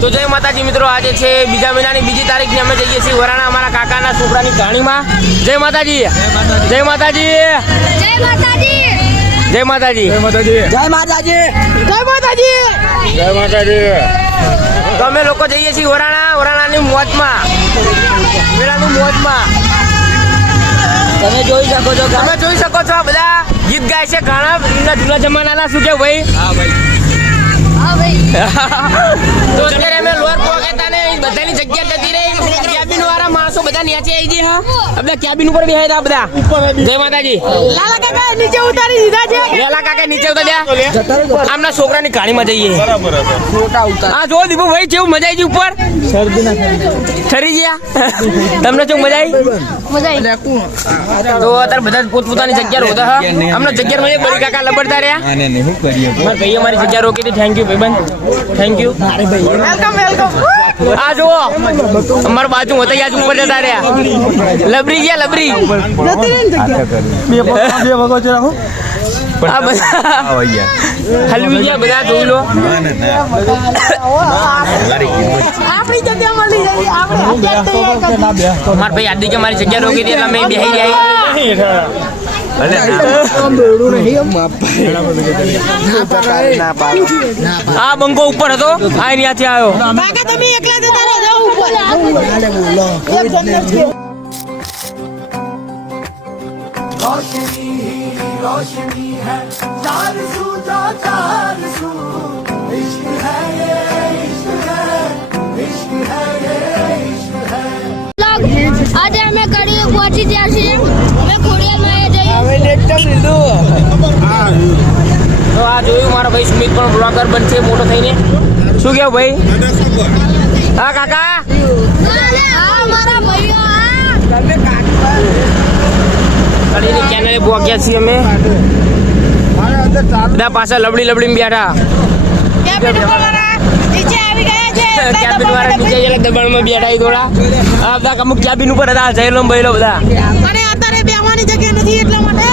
તો જય માતાજી મિત્રો, આજે છે બીજા મહિનાની 2 તારીખની અમે જઈએ છીએ વરાણા અમારા કાકાના છોકરાની કહાણીમાં. જય માતાજી, જય માતાજી, જય માતાજી, જય માતાજી, જય માતાજી, જય માતાજી, જય માતાજી, જય માતાજી. તો અમે લોકો જઈએ છીએ વરાણાની મોજમાં, મેળાની મોજમાં. તમે જોઈ શકો છો. તમે જોઈ શકો છો બધા ગીત ગાય છે ઘણા જૂના જમાનાના. શું કે ભાઈ? હા ભાઈ, હા ભાઈ, તો અત્યારે અમે લોર પોકેતા ને બધાની જગ્યા જતી રહી. કેબિન વાળા માણસો બધા નીચે આવી ગયા. આપણે કેબિન ઉપર બેહ્યા હતા બધા. જય માતાજી. લાલા કાકા નીચે ઉતારી દીધા છે. લેલા કાકા નીચે ઉતર્યા. આમના છોકરાની કહાણીમાં જઈએ. બરાબર હતા. ફોટા ઉતાર. હા જો દીપુ ભાઈ કેવું મજા આવી ઉપર ઠરી ગયા. તમને શું મજા આવી? મજા આવી. તો અત્યારે બધા પોતપોતાની જગ્યા રોતા હા. અમને જગ્યા માં બળી કાકા લબડતા રહ્યા. આને શું કરીએ? મારા ભાઈએ મારી જગ્યા રોકી હતી. થેન્ક યુ ભાઈબંધ, થેન્ક યુ. Welcome welcome. આ જુઓ અમારા બાજુ હતા યાદ ઉપર જતા રહ્યા. લબરી ગયા લબરી. આ બધા હલવી ગયા બધા. જોઈ લો આપણી જગ્યા મળી જાય. આપણે મારા ભાઈ આદિ કે મારી જગ્યા રોકી હતી એટલે અમે બેહી ગયા. આ બંકો ઉપર હતો. આ ત્યાંથી આવ્યો. કાકા તમે એકલા જતા રહો, જાઓ ઉપર. એક જણ છે. रोशनी है चार सू इश्क है ये इश्क है इश्क है ये इश्क है. આજે અમે કરી પહોંચી ગયા છીએ. અમે ખોડિયામાં જઈએ. તો આ જોયું મારો ભાઈ સુમિત પણ બ્લોગર બનશે મોટો થઈને. શું કેવું ભાઈ? હા કાકા, હા મારા ભાઈઓ. કડીની ચેનલે પહોંચ્યા છીએ અમે. બધા પાછા લબડી બેઠા. કેબિન વાળા નીચે આવી ગયા છે. કેબિન વાળા નીચે જેલા દબાણમાં બેઠા ઈ થોડા. આ બધા અમુક કેબિન ઉપર હતા. જયલો બૈલો બધા. અને અત્યારે બેહવાની જગ્યા નથી એટલા માટે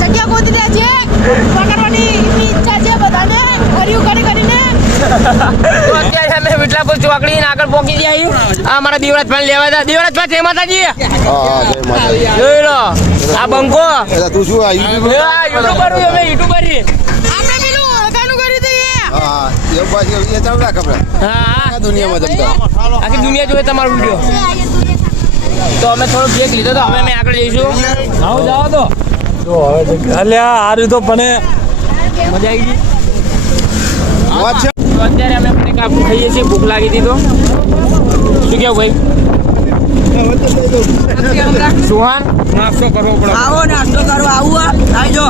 જગ્યા ગોતી રહ્યા છે. પકડવાની ઈચ્છા છે બધાને હરિયું કરીને. તો અત્યારે અમે વિટલાપુર ચોકડી આગળ પહોંચી ગયા. આ અમારા દેવરાજ ભાઈ લેવા હતા. દેવરાજ ભાઈ જય માતાજી. હા, જય માતાજી. જોઈ લો આ બંકો. તું શું આ યુટ્યુબર અમે યુટ્યુબર. આપણે પેલું ગાનું કરી દઈએ. હા, એ પાછી એ ચાલુ રાખ આપણે. હા દુનિયામાં જમતા આખી દુનિયા જોવે તમારો વિડીયો. તો અમે થોડો બ્રેક લીધો તો હવે અમે આગળ જઈશું. આવો જાઓ તો અલ્યા આ રીતો પણ મજા આવી ગઈ. વાત છે. તો અત્યારે અમે પણ કાપુ ખાઈએ છીએ. ભૂખ લાગી હતી તો શું કેવું ભાઈ? સુહાન નાસ્તો કરવો પડે. આવો નાસ્તો કરવા આવું. આવજો.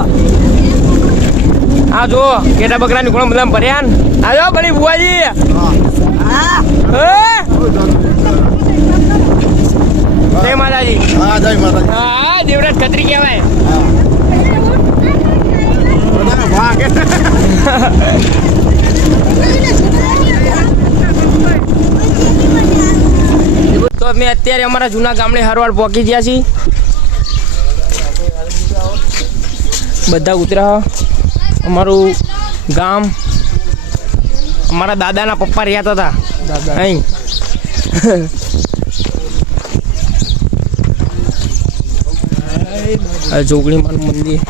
હા જો કેટા બકરાની ઘણો બધા ભર્યા ને. આજો બળી બુઆજી. હા. જય માતાજી. હા, જય માતાજી. હા દેવરાજ ખત્રી કહેવાય. વાહ કે તો અમે અત્યારે અમારા જૂના ગામડે હરવાડ પહોંચી ગયા છીએ. બધા ઉતર્યા. અમારું ગામ અમારા દાદાના પપ્પા રહ્યા હતા અહીં. જોગણીમાનું મંદિર.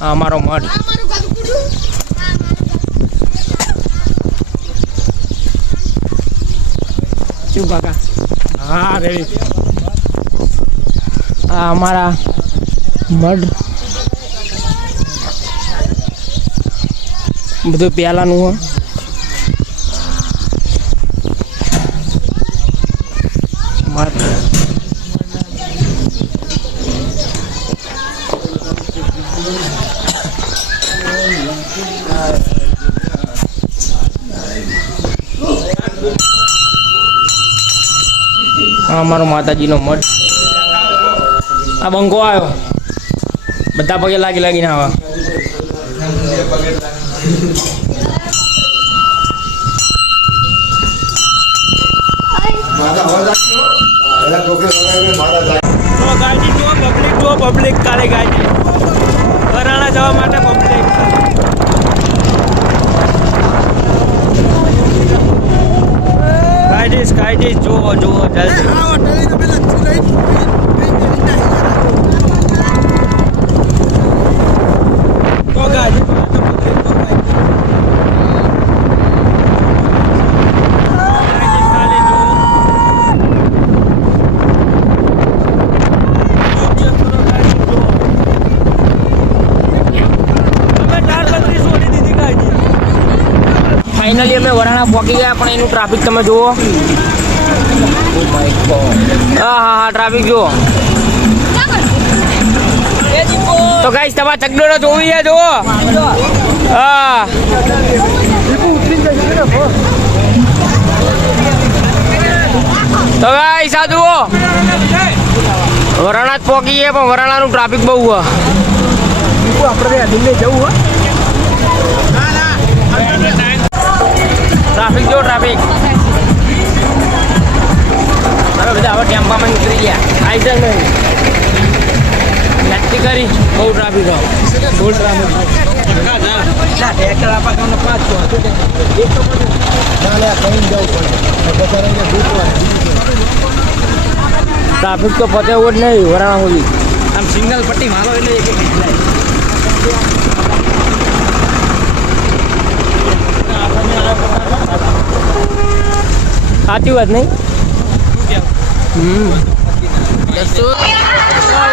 આ અમારો મઠ. શું કાકા? હા રેડી. આ અમારા મઢ બધું પહેલાનું હોય. અમારો માતાજીનો મઠ. આ બંકો આવ્યો. બધા પગે લાગીને આવા. પબ્લિક કાલે ગાડી વરાણા જવા માટે પબ્લિક. આવી જઈશ. જુઓ જુઓ જલ્દી. તો ગાડી ફાઇનલી અમે વરાણા પહોંચી ગયા, પણ એનું ટ્રાફિક તમે જુઓ. હા હા હા ટ્રાફિક જુઓ. તો ગાઈસ તમારા ચકડોળો જોવી છે જુઓ. હા તો ગાઈસ આ જુઓ વરાણા જ પહોંચી ગયા, પણ વરાણાનું ટ્રાફિક બહુ છે. આપણે દિલ્હી જવું હોય. ટ્રાફિક જો ટ્રાફિક. હવે બધા હવે ટેમ્પામાં નીકળી ગયા. આવી જાય નહીં નક્કી કરી. બહુ ટ્રાફિક હોય. Full traffic. ટ્રાફિક તો પતે એવું જ નહીં વરાણા સુધી. આમ સિંગલ પટ્ટી મારો એટલે એક સાચી વાત નહીં.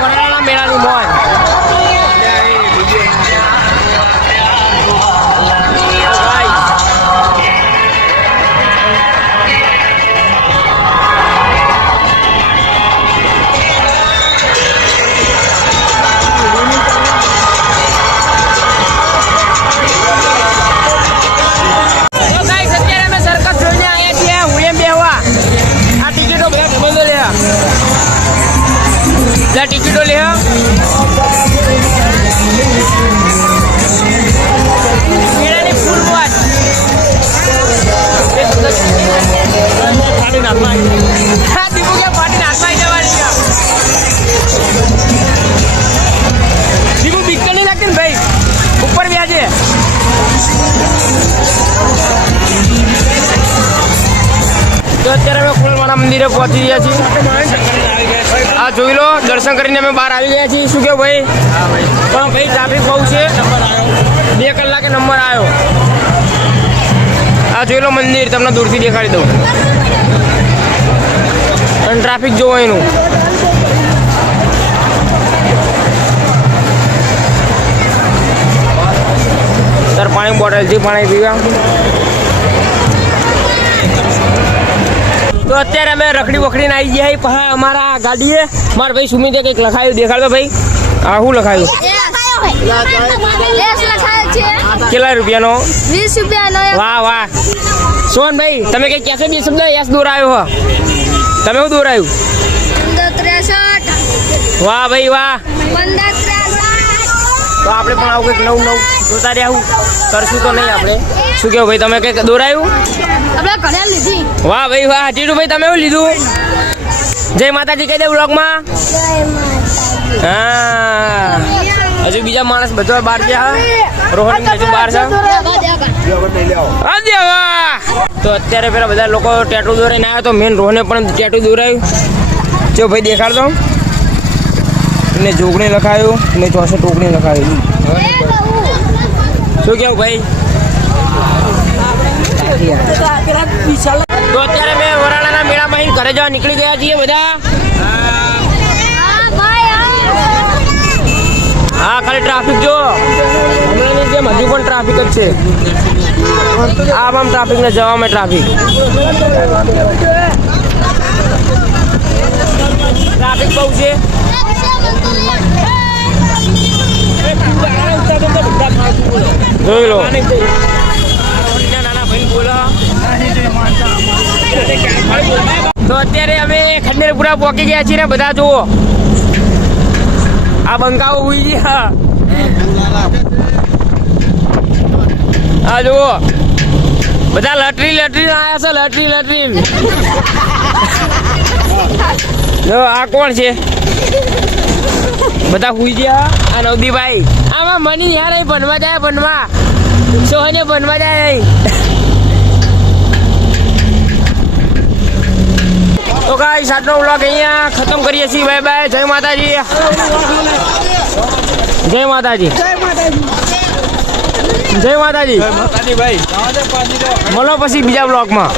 વરાણા મેળાની મોજ. ટિકિટો લે મેળાની ફૂલ મોજ. પાટી નાખવા દીપુ કે પાટી નાખવા જવાની. દીપુ બીક નહીં લાગતી ને ભાઈ ઉપર વ્યાજે. તો અત્યારે અમે ફૂલવાના મંદિરે પહોંચી ગયા છીએ. આ જોઈ લો દર્શન કરીને અમે બહાર આવી ગયા છીએ. શું કે ભાઈ? પણ ભાઈ ટ્રાફિક બહુ છે. 2 કલાકે નંબર આવ્યો. આ જોઈ લો મંદિર તમને દૂરથી દેખાડી દઉં. અને ટ્રાફિક જોવો એનું. સર પાણી બોટલથી પાણી પીવા. તો અત્યારે અમે રખડી વખડીને આવી ગયા પણ અમારા ગાડીએ મારા ભાઈ સુમિતે કંઈક લખાયું. દેખાડો ભાઈ. આ શું લખાયું? કેટલા રૂપિયાનો? 20 રૂપિયાનો. વાહ વાહ સોન ભાઈ તમે કઈ કહેશો? 2 શબ્દ યસ દોરાયો હો. તમે શું દોરાયું? 1563. વાહ ભાઈ વાહ. 1563. તો આપણે પણ આવું કંઈક નવું જોતા રહ્યા કરશું તો નહીં આપણે. શું કેવું ભાઈ તમે કંઈક દોરાયું? આપણે ઘડિયાળ લીધી. વાહ ભાઈ વાહ. જીતુભાઈ તમે શું લીધું? જય માતાજી કહી દે વ્લોગમાં. હા હજુ બીજા માણસ બધા બહાર ગયા. રોહન હજુ બહાર છે. તો અત્યારે પેલા બધા લોકો ટેટુ દોરાઈને આવ્યા. તો મેન રોહને પણ ટેટુ દોરાયું. જો ભાઈ દેખાડતો. એને જોગણી લખાયું ને 64 ટોકણી લખાયું. શું કેવું ભાઈ? તો અત્યારે મેં વરાણાના મેળામાં ઘરે જવા નીકળી ગયા છીએ બધા. હા ખાલી ટ્રાફિક જો હમણાંની જેમ હજુ પણ ટ્રાફિક જ છે. આમ ટ્રાફિક ને જવામાં ટ્રાફિક. ટ્રાફિક બહુ છે. જોઈ લો નાના ભાઈ બોલો. તો અત્યારે અમે ખંડેરપુરા પહોંચી ગયા છીએ ને બધા જુઓ. આ બંકાઓ ઉઈ ગયા. આ જુઓ બધા લટરી આવ્યા છે. લટરી જો આ કોણ છે? બધા હુઈ ગયા. આ નવદીભાઈ આમાં મની યાર બનવા જાય. બનવા સોહને બનવા જાય. તો ગાઈસ આજનો વ્લોગ અહીંયા ખતમ કરીએ છીએ. Bye bye. જય માતાજી. જય માતાજી. જય માતાજી. માતાજી ભાઈ મળો પછી બીજા બ્લોગમાં.